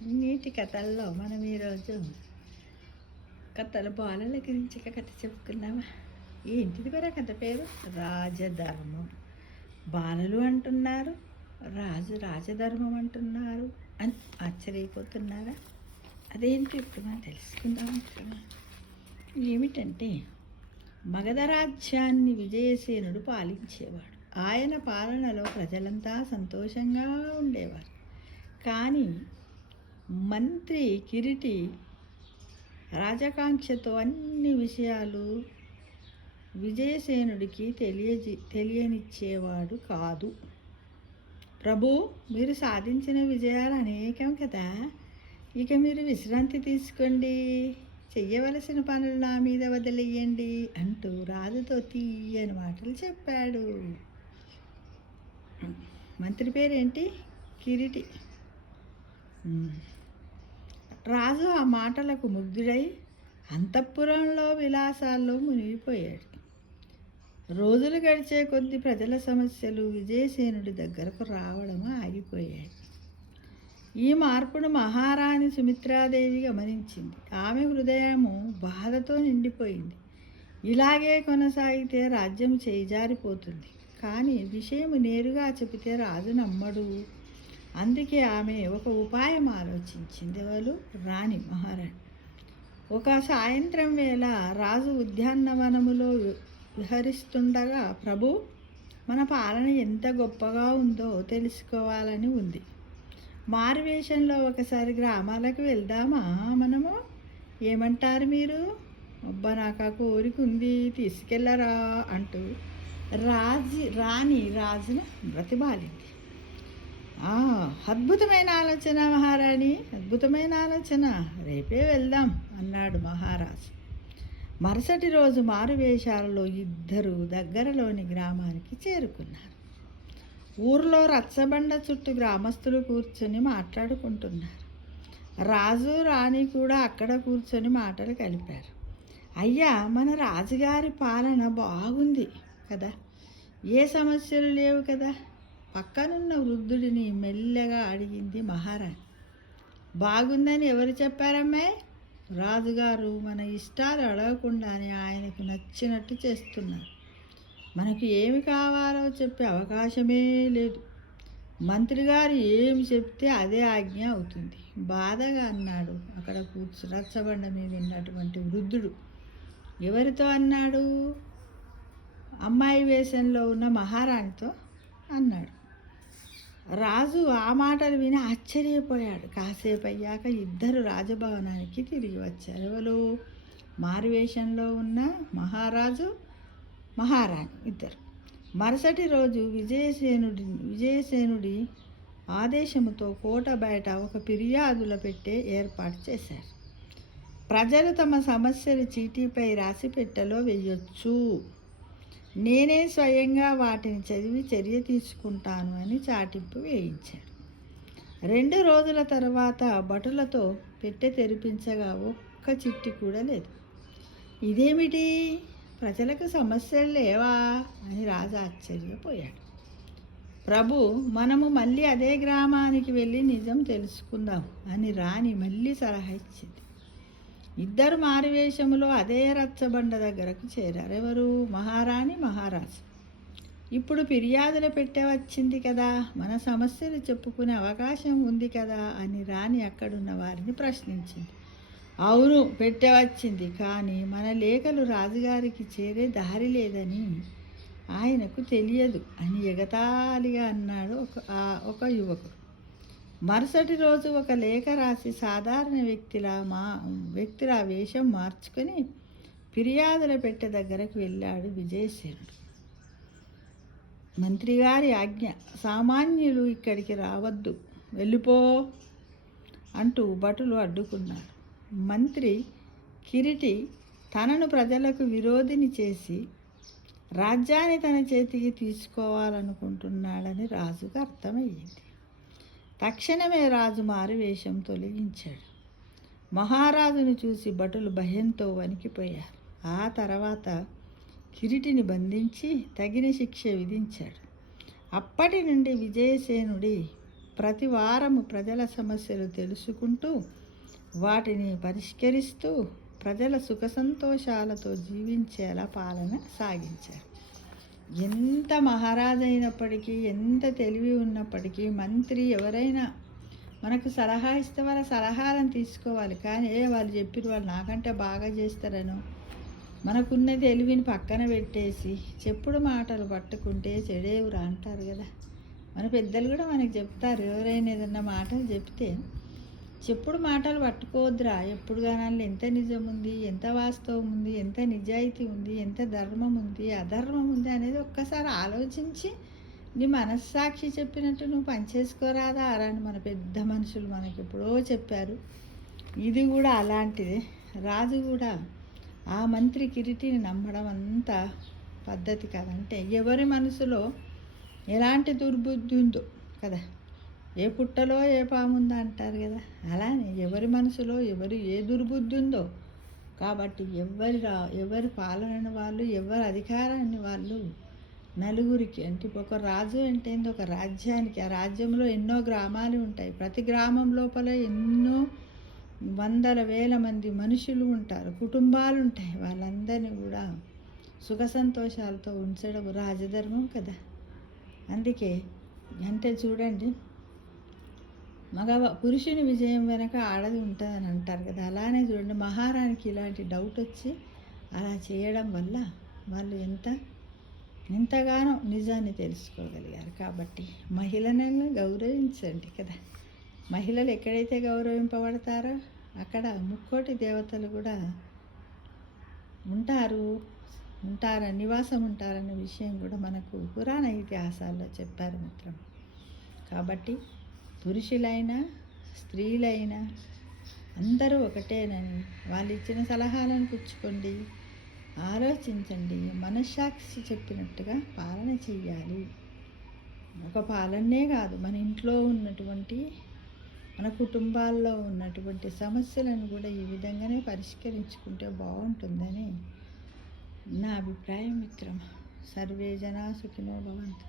నీటి కథల్లో మనం ఈరోజు కథల బాలల గురించి ఒక కథ చెప్పుకుందామా? ఏంటిది కూడా కథ పేరు రాజధర్మం. బాలలు అంటున్నారు, రాజధర్మం అంటున్నారు అని ఆశ్చర్యపోతున్నారా? అదేంటి ఇప్పుడు మనం తెలుసుకుందాం. ఏమిటంటే, మగధ రాజ్యాన్ని విజయసేనుడు పాలించేవాడు. ఆయన పాలనలో ప్రజలంతా సంతోషంగా ఉండేవారు. కానీ మంత్రి కిరీటి రాజకాంక్షతో అన్ని విషయాలు విజయసేనుడికి తెలియనిచ్చేవాడు కాదు. ప్రభు, మీరు సాధించిన విజయాలు అనేకం కదా, ఇక మీరు విశ్రాంతి తీసుకోండి, చెయ్యవలసిన పనులు నా మీద వదిలేయండి అంటూ రాజుతో తీయని మాటలు చెప్పాడు. మంత్రి పేరేంటి? కిరీటి. రాజు ఆ మాటలకు ముగ్ధుడై అంతఃపురంలో విలాసాల్లో మునిగిపోయాడు. రోజులు గడిచే కొద్ది ప్రజల సమస్యలు విజయసేనుడి దగ్గరకు రావడం ఆగిపోయాయి. ఈ మార్పును మహారాణి సుమిత్రాదేవి గమనించింది. ఆమె హృదయము బాధతో నిండిపోయింది. ఇలాగే కొనసాగితే రాజ్యం చేజారిపోతుంది. కానీ విషయం నేరుగా చెబితే రాజు నమ్మడు. అందుకే ఆమె ఒక ఉపాయం ఆలోచించింది. ఎవరు? రాణి, మహారాణి. ఒక సాయంత్రం వేళ రాజు ఉద్యానవనములో విహరిస్తుండగా, ప్రభు, మన పాలన ఎంత గొప్పగా ఉందో తెలుసుకోవాలని ఉంది. మారువేషంలో ఒకసారి గ్రామాలకు వెళ్దామా మనము? ఏమంటారు మీరు? అబ్బా, నాకు ఆ కోరిక ఉంది, తీసుకెళ్ళరా అంటూ రాణి రాజును బ్రతిమాలింది. అద్భుతమైన ఆలోచన మహారాణి, అద్భుతమైన ఆలోచన, రేపే వెళ్దాం అన్నాడు మహారాజు. మరుసటి రోజు మారువేషాలలో ఇద్దరు దగ్గరలోని గ్రామానికి చేరుకున్నారు. ఊర్లో రచ్చబండ చుట్టూ గ్రామస్తులు కూర్చొని మాట్లాడుకుంటున్నారు. రాజు రాణి కూడా అక్కడ కూర్చొని మాటలు కలిపారు. అయ్యా, మన రాజుగారి పాలన బాగుంది కదా, ఏ సమస్యలు లేవు కదా? పక్కనున్న వృద్ధుడిని మెల్లగా అడిగింది మహారాణి. బాగుందని ఎవరు చెప్పారమ్మాయి? రాజుగారు మన ఇష్టాలు అడగకుండానే ఆయనకు నచ్చినట్టు చేస్తున్నారు. మనకు ఏమి కావాలో చెప్పే అవకాశమే లేదు. మంత్రి గారు ఏమి చెప్తే అదే ఆజ్ఞ అవుతుంది, బాధగా అన్నాడు అక్కడ రచ్చబండ మీద ఉన్నటువంటి వృద్ధుడు. ఎవరితో అన్నాడు? అమ్మాయి వేషంలో ఉన్న మహారాణితో అన్నాడు. రాజు ఆ మాటలు విని ఆశ్చర్యపోయాడు. కాసేపు అయ్యాక ఇద్దరు రాజభవనానికి తిరిగి వచ్చారు. ఎవరు? మారువేషంలో ఉన్న మహారాజు, మహారాణి ఇద్దరు. మరుసటి రోజు విజయసేనుడి ఆదేశముతో కోట బయట ఒక ఫిర్యాదుల పెట్టే ఏర్పాటు చేశారు. ప్రజలు తమ సమస్యలు చీటీపై రాసి పెట్టెలో వేయొచ్చు. నేనే స్వయంగా వాటిని చదివి చర్య తీసుకుంటాను అని చాటింపు వేయించాడు. 2 రోజుల తర్వాత భటులతో పెట్టె తెరిపించగా ఒక్క చిట్టి కూడా లేదు. ఇదేమిటి, ప్రజలకు సమస్యలు లేవా అని రాజు ఆశ్చర్యపోయాడు. ప్రభు, మనము మళ్ళీ అదే గ్రామానికి వెళ్ళి నిజం తెలుసుకుందాం అని రాణి మళ్ళీ సలహా ఇచ్చింది. ఇద్దరు మారువేషములో అదే రచ్చబండ దగ్గరకు చేరారు. ఎవరు? మహారాణి, మహారాజు. ఇప్పుడు ఫిర్యాదులు పెట్టే వచ్చింది కదా, మన సమస్యలు చెప్పుకునే అవకాశం ఉంది కదా అని రాణి అక్కడున్న వారిని ప్రశ్నించింది. అవును, పెట్టే వచ్చింది, కానీ మన లేఖలు రాజుగారికి చేరే దారి లేదని ఆయనకు తెలియదు అని ఎగతాళిగా అన్నాడు ఒక యువకుడు. మరుసటి రోజు ఒక లేఖ రాసి సాధారణ వ్యక్తిలా వేషం మార్చుకొని ఫిర్యాదుల పెట్టె దగ్గరకు వెళ్ళాడు విజయసేనుడు. మంత్రిగారి ఆజ్ఞ, సామాన్యులు ఇక్కడికి రావద్దు, వెళ్ళిపో అంటూ భటులు అడ్డుకున్నారు. మంత్రి కిరీటి తనను ప్రజలకు విరోధిని చేసి రాజ్యాన్ని తన చేతికి తీసుకోవాలనుకుంటున్నాడని రాజుకు అర్థమయ్యింది. తక్షణమే రాజు మారువేషం తొలగించాడు. మహారాజును చూసి భటులు భయంతో వణికిపోయారు. ఆ తర్వాత కిరీటిని బంధించి తగిన శిక్ష విధించాడు. అప్పటి నుండి విజయసేనుడి ప్రతి వారము ప్రజల సమస్యలు తెలుసుకుంటూ వాటిని పరిష్కరిస్తూ ప్రజల సుఖ సంతోషాలతో జీవించేలా పాలన సాగించారు. ఎంత మహారాజైనప్పటికీ, ఎంత తెలివి ఉన్నప్పటికీ, మంత్రి ఎవరైనా మనకు సలహా ఇస్తే వాళ్ళ సలహాలను తీసుకోవాలి. కానీ వాళ్ళు చెప్పిన వాళ్ళు నాకంటే బాగా చేస్తారనో, మనకున్న తెలివిని పక్కన పెట్టేసి చెప్పుడు మాటలు పట్టుకుంటే చెడేవురా అంటారు కదా. మన పెద్దలు కూడా మనకు చెప్తారు, ఎవరైనా ఏదన్నా మాటలు చెప్తే చెప్పుడు మాటలు పట్టుకోవద్దురా, ఎప్పుడు కానీ ఎంత నిజం ఉంది, ఎంత వాస్తవం ఉంది, ఎంత నిజాయితీ ఉంది, ఎంత ధర్మం ఉంది, అధర్మం ఉంది అనేది ఒక్కసారి ఆలోచించి నీ మనస్సాక్షి చెప్పినట్టు నువ్వు పనిచేసుకోరాదా అని మన పెద్ద మనుషులు మనకి ఎప్పుడో చెప్పారు. ఇది కూడా అలాంటిదే. రాజు కూడా ఆ మంత్రి కిరీటిని నమ్మడం అంత పద్ధతి కాదంటే, ఎవరి మనసులో ఎలాంటి దుర్బుద్ధి ఉందో కదా, ఏ పుట్టలో ఏ పాముందో అంటారు కదా, అలానే ఎవరి మనసులో ఏ దుర్బుద్ధి ఉందో కాబట్టి ఎవరి పాలన వాళ్ళు, ఎవరి అధికారాన్ని వాళ్ళు నలుగురికి, అంటే ఒక రాజు అంటే ఒక రాజ్యానికి, ఆ రాజ్యంలో ఎన్నో గ్రామాలు ఉంటాయి. ప్రతి గ్రామం లోపల ఎన్నో వందల వేల మంది మనుషులు ఉంటారు, కుటుంబాలు ఉంటాయి. వాళ్ళందరినీ కూడా సుఖ సంతోషాలతో ఉంచడం రాజధర్మం కదా. అందుకే అంటే చూడండి, పురుషుని విజయం వెనక ఆడది ఉంటుందని అంటారు కదా. అలానే చూడండి, మహారాణికి ఇలాంటి డౌట్ వచ్చి అలా చేయడం వల్ల వాళ్ళు ఎంతగానో నిజాన్ని తెలుసుకోగలిగారు. కాబట్టి మహిళలను గౌరవించండి కదా. మహిళలు ఎక్కడైతే గౌరవింపబడతారో అక్కడ ముక్కోటి దేవతలు కూడా నివాసం ఉంటారనే విషయం కూడా మనకు పురాణ ఇతిహాసాల్లో చెప్పారు మిత్రం. కాబట్టి పురుషులైనా స్త్రీలైనా అందరూ ఒకటేనని, వాళ్ళు ఇచ్చిన సలహాలను పుచ్చుకోండి, ఆలోచించండి, మనస్సాక్షి చెప్పినట్టుగా పాలన చెయ్యాలి. ఒక పాలనే కాదు, మన ఇంట్లో ఉన్నటువంటి, మన కుటుంబాల్లో ఉన్నటువంటి సమస్యలను కూడా ఈ విధంగానే పరిష్కరించుకుంటే బాగుంటుందని నా అభిప్రాయం మిత్రం. సర్వే జనా సుఖినో భవంతు.